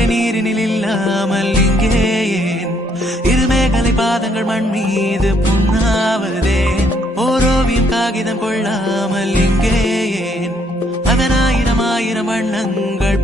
தாமரை நீரினில் இல்லாமல் இங்கே ஏன் இருமேகலை பாதங்கள் மண் மீது புண்ணாவதேன் ஓரோவியம் காகிதம் கொள்ளாமல் இங்கே ஏன் அதன் ஆயிரம் ஆயிரம் வண்ணங்கள்